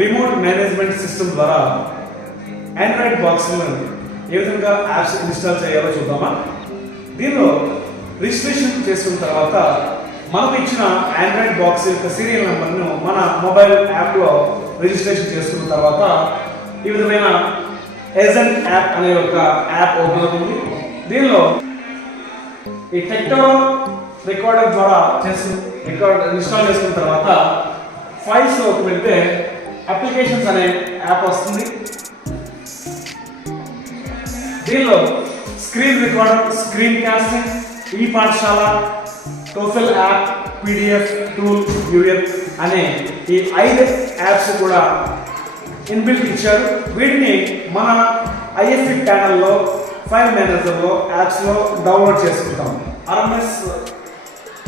Remote management system ద్వారా Android బాక్స్ను ఏ విధంగా యాప్స్ ఇన్స్టాల్ చేయాలో చూద్దామా? దీనిలో రిజిస్ట్రేషన్ చేసుకున్న తర్వాత మనకు ఇచ్చిన ఆండ్రాయిడ్ బాక్స్ యొక్క సీరియల్ నెంబర్ను మన మొబైల్ యాప్లో రిజిస్ట్రేషన్ చేసుకున్న తర్వాత ఈ విధమైన ఎజెంట్ యాప్ అనే ఒక యాప్ ఓపెన్ అవుతుంది. దీనిలో ఈ టెక్టో రికార్డర్ ద్వారా చేసి రికార్డ్ ఇన్స్టాల్ చేసుకున్న తర్వాత ఫైల్స్లోకి వెళ్తే అప్లికేషన్స్ అనే యాప్ వస్తుంది. దీనిలో screen recorder screen casting e Pathashala TOEFL app PDF tool UL అనే ఈ ఐదు యాప్స్ కూడా ఇన్బిల్ట్ ఇచ్చారు. వీటిని మన ఐఎఫ్పి ప్యానల్లో ఫైల్ మేనేజర్లో యాప్స్లో డౌన్లోడ్ చేసుకుంటాం. ఆర్ఎంఎస్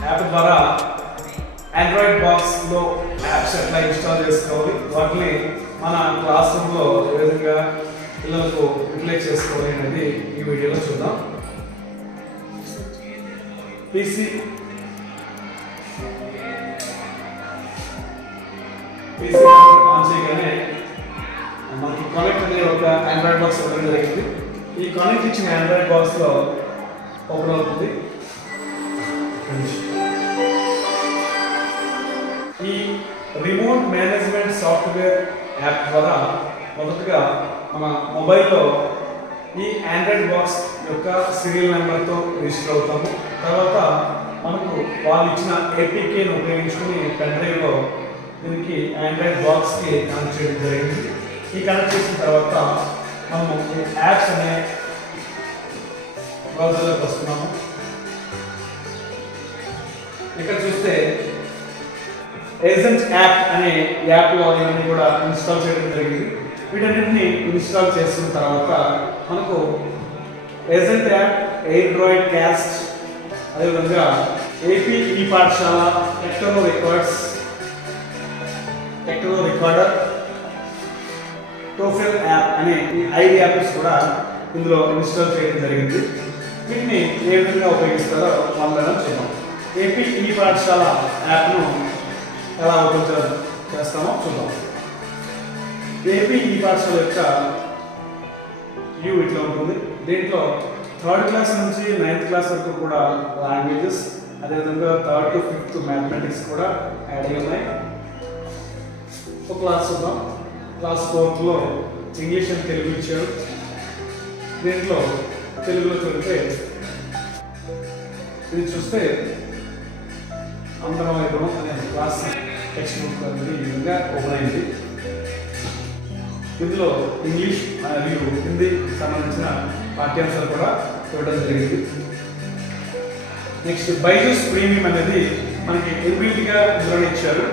యాప్ ద్వారా ఆండ్రాయిడ్ బాక్స్లో యాప్స్ ఎట్లా ఇన్స్టాల్ చేసుకోవాలి? వాటిని మన క్లాస్ రూమ్లో ఏ విధంగా పిల్లలకు యూటిలైజ్ చేసుకోవాలి అనేది ఈ వీడియోలో చూద్దాం. పీసీ పీసీ ఆన్ చేయగానే మనకి కనెక్ట్ అనే ఒక ఆండ్రాయిడ్ బాక్స్ ఇవ్వడం జరిగింది. ఈ కనెక్ట్ ఇచ్చిన ఆండ్రాయిడ్ బాక్స్లో ఓపెన్ అవుతుంది రిమోట్ మేనేజ్మెంట్ సాఫ్ట్వేర్ యాప్ ద్వారా మొదటగా మన మొబైల్లో ఈ ఆండ్రాయిడ్ బాక్స్ యొక్క సీరియల్ నెంబర్తో రిజిస్టర్ అవుతాము. తర్వాత మనకు వాళ్ళు ఇచ్చిన ఏపీకేను ఉపయోగించుకుని పెన్ డ్రైవ్లో దీనికి ఆండ్రాయిడ్ బాక్స్కి కనెక్ట్ చేయడం జరిగింది. ఈ కనెక్ట్ చేసిన తర్వాత మనము ఈ యాప్స్ అనే బ్రౌజర్లోకి వస్తున్నాము. ఇక్కడ చూస్తే ఏజెంట్ యాప్ అనే యాప్లో ఇవన్నీ కూడా ఇన్స్టాల్ చేయడం జరిగింది. వీటన్నిటిని ఇన్స్టాల్ చేసిన తర్వాత మనకు ఏజెంట్ యాప్ ఎయిడ్రాయిడ్ క్యాస్ట్ అదేవిధంగా ఏపీ ఈ పాఠశాల టెక్టోలో రికార్డ్స్ టెక్టోలో రికార్డర్ టోఫెల్ యాప్ అనే ఈ ఐదు యాప్స్ కూడా ఇందులో ఇన్స్టాల్ చేయడం జరిగింది. వీటిని ఏ విధంగా ఉపయోగిస్తారో మనం చూద్దాం. ఏపీ ఈ పాఠశాల యాప్ను ఎలా ఓపెన్ చేస్తామో చూద్దాం. ఏపీ ఈ పాఠశాల యొక్క వ్యూ ఇట్లా ఉంటుంది. దీంట్లో థర్డ్ క్లాస్ నుంచి నైన్త్ క్లాస్ వరకు కూడా లాంగ్వేజెస్ అదేవిధంగా థర్డ్ టు ఫిఫ్త్ మ్యాథమెటిక్స్ కూడా యాడ్ అయి ఉన్నాయి. ఒక క్లాస్ చూద్దాం. క్లాస్ ఫోర్త్లో ఇంగ్లీష్ అండ్ తెలుగు ఇచ్చారు. దీంట్లో తెలుగులో చూస్తే ఇది చూస్తే అంతరం అనే క్లాస్ టెక్స్ట్ బుక్ అనేది ఈ విధంగా ఓపెన్ అయింది. ఇందులో ఇంగ్లీష్ మరియు హిందీ సంబంధించిన పాఠ్యాంశాలు కూడా ఇవ్వడం జరిగింది. నెక్స్ట్ బైజూస్ ప్రీమియం అనేది మనకి ఇన్బిల్ట్గా ఇందులో ఇచ్చారు.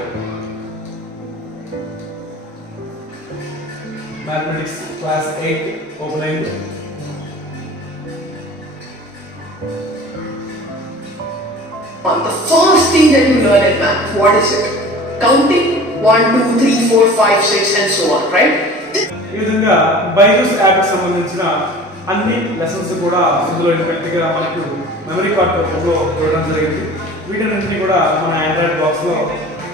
మ్యాథమెటిక్స్ క్లాస్ ఎయిట్ ఓపెన్ అయింది. On the first thing that you learn in math, what is it? Counting 1, 2, 3, 4, 5, 6, and so on, right? ఈ విధంగా బైజూస్ యాప్కి సంబంధించిన అన్ని లెసన్స్ కూడా ఇందులో ఇన్ఫెక్ట్గా మనకు మెమరీ కార్డ్ రూపంలో చూడడం జరిగింది. వీటన్నింటినీ కూడా మన ఆండ్రాయిడ్ బాక్స్లో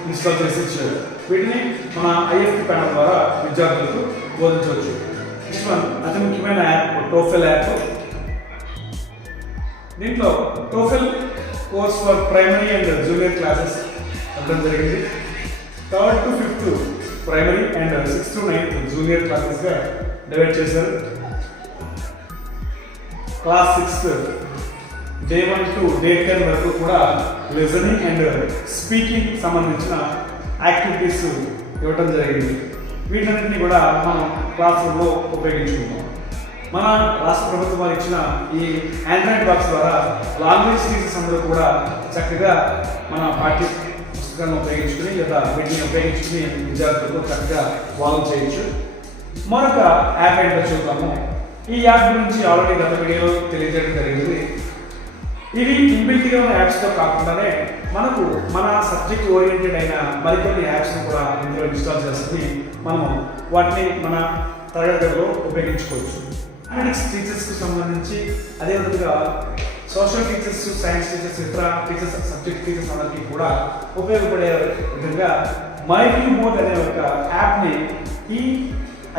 ఇన్స్టాల్ చేసి ఇచ్చారు. వీటిని మన ఐఎఫ్టి ప్యానల్ ద్వారా విద్యార్థులకు బోధించవచ్చు. నెక్స్ట్ వన్ అతి ముఖ్యమైన యాప్ టోఫెల్ యాప్ దీంట్లో TOEFL course for primary and junior classes అవ్వడం జరిగింది. Third to fifth primary and sixth to ninth junior క్లాసెస్గా divide చేశారు. Class sixth day one to day ten వరకు కూడా లిజనింగ్ అండ్ స్పీకింగ్ సంబంధించిన activities ఇవ్వడం జరిగింది. వీటన్నింటినీ కూడా మనం క్లాస్ రూమ్లో ఉపయోగించుకుంటాం. మన రాష్ట్ర ప్రభుత్వం ఇచ్చిన ఈ ఆండ్రాయిడ్ బాక్స్ ద్వారా లాంగ్వేజ్ టీచర్స్ అందరూ కూడా చక్కగా మన పాఠ్య పుస్తకాలను ఉపయోగించుకుని లేదా వీటిని ఉపయోగించుకుని విద్యార్థులతో చక్కగా వాదన చేయొచ్చు. మరొక యాప్ ఏంటో చూద్దాము. ఈ యాప్ గురించి ఆల్రెడీ గత వీడియోలో తెలియజేయడం జరిగింది. ఇవి ఇన్బిల్ట్గా ఉన్న యాప్స్తో కాకుండానే మనకు మన సబ్జెక్ట్ ఓరియంటెడ్ అయిన మరికొన్ని యాప్స్ని కూడా ఇందులో ఇన్స్టాల్ చేసుకుని మనము వాటిని మన తరగతిలో ఉపయోగించుకోవచ్చు. మ్యాథమెటిక్స్ టీచర్స్కి సంబంధించి అదేవిధంగా సోషల్ టీచర్స్ సైన్స్ టీచర్స్ ఇతర టీచర్స్ సబ్జెక్ట్ టీచర్స్ అందరికీ కూడా ఉపయోగపడే విధంగా మై వ్యూ బోర్డ్ అనే ఒక యాప్ని ఈ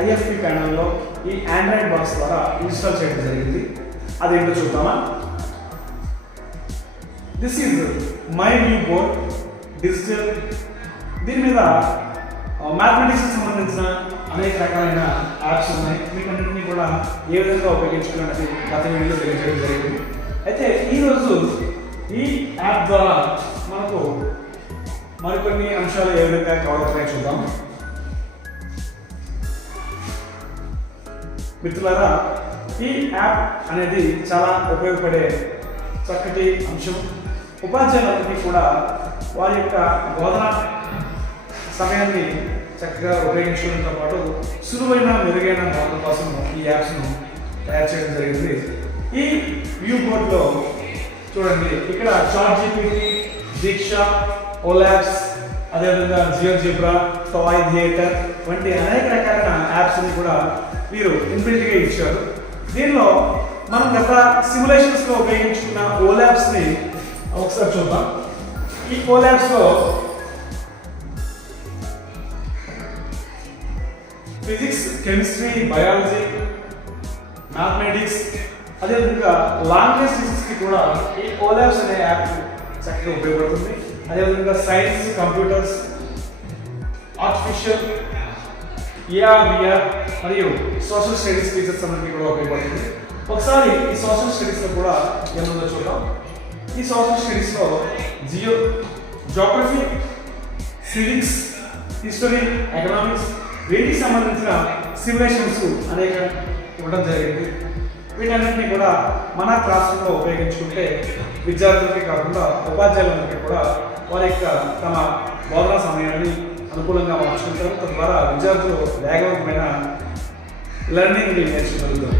ఐఎఫ్పి ప్యానల్లో ఈ ఆండ్రాయిడ్ బాక్స్ ద్వారా ఇన్స్టాల్ చేయడం జరిగింది. అదేంటో చూద్దామా? This is my view board digital దీని మీద మ్యాథమెటిక్స్కి సంబంధించిన అనేక రకాలైన యాప్స్ ఉన్నాయి. వీటన్నింటినీ కూడా ఏ విధంగా ఉపయోగించుకున్నది గత వీడియోలో తెలియజేయడం జరిగింది. అయితే ఈరోజు ఈ యాప్ ద్వారా మనకు మరికొన్ని అంశాలు ఏ విధంగా కవర్ అవుతాయో చూద్దాం. మిత్రులారా ఈ యాప్ అనేది చాలా ఉపయోగపడే చక్కటి అంశం. ఉపాధ్యాయులందరికీ కూడా వారి యొక్క బోధన సమయాన్ని చక్కగా ఉపయోగించుకోవడంతో పాటు సులువైన మెరుగైన బోధన కోసం ఈ యాప్స్ను తయారు చేయడం జరిగింది. ఈ వ్యూ బోర్డ్లో చూడండి ఇక్కడ చాట్ జీపీటీ దీక్ష ఓలాప్స్ అదేవిధంగా జియో జిబ్రా టాయ్ థియేటర్ వంటి అనేక రకాలైన యాప్స్ని కూడా వీరు ఇన్బిల్ట్గా ఇచ్చారు. దీనిలో మనం గత సిమ్యులేషన్స్లో ఉపయోగించుకున్న ఓలాప్స్ని ఒకసారి చూద్దాం. ఈ ఓలాప్స్లో ఫిజిక్స్ కెమిస్ట్రీ బయాలజీ మ్యాథమెటిక్స్ అదేవిధంగా లాంగ్వేజ్కి కూడా ఈ ఓలాబ్స్ అనే యాప్ చక్కగా ఉపయోగపడుతుంది. అదేవిధంగా science computers artificial AR VR మరియు సోషల్ స్టడీస్ టీచర్స్ అందరికీ కూడా ఉపయోగపడుతుంది. ఒకసారి ఈ సోషల్ స్టడీస్లో కూడా ఏముందో చూద్దాం. ఈ సోషల్ స్టడీస్లో geo geography civics history economics వీటికి సంబంధించిన సిమ్యులేషన్స్ అనేక ఇవ్వడం జరిగింది. వీటన్నిటిని కూడా మన క్లాస్ రూమ్లో ఉపయోగించుకుంటే విద్యార్థులకి కాకుండా ఉపాధ్యాయులందరికీ కూడా వారి యొక్క తమ బోధనా సమయాన్ని అనుకూలంగా మార్చుకుంటారు. తద్వారా విద్యార్థులు వేగవంతమైన లెర్నింగ్ని నేర్చుకోగలుగుతారు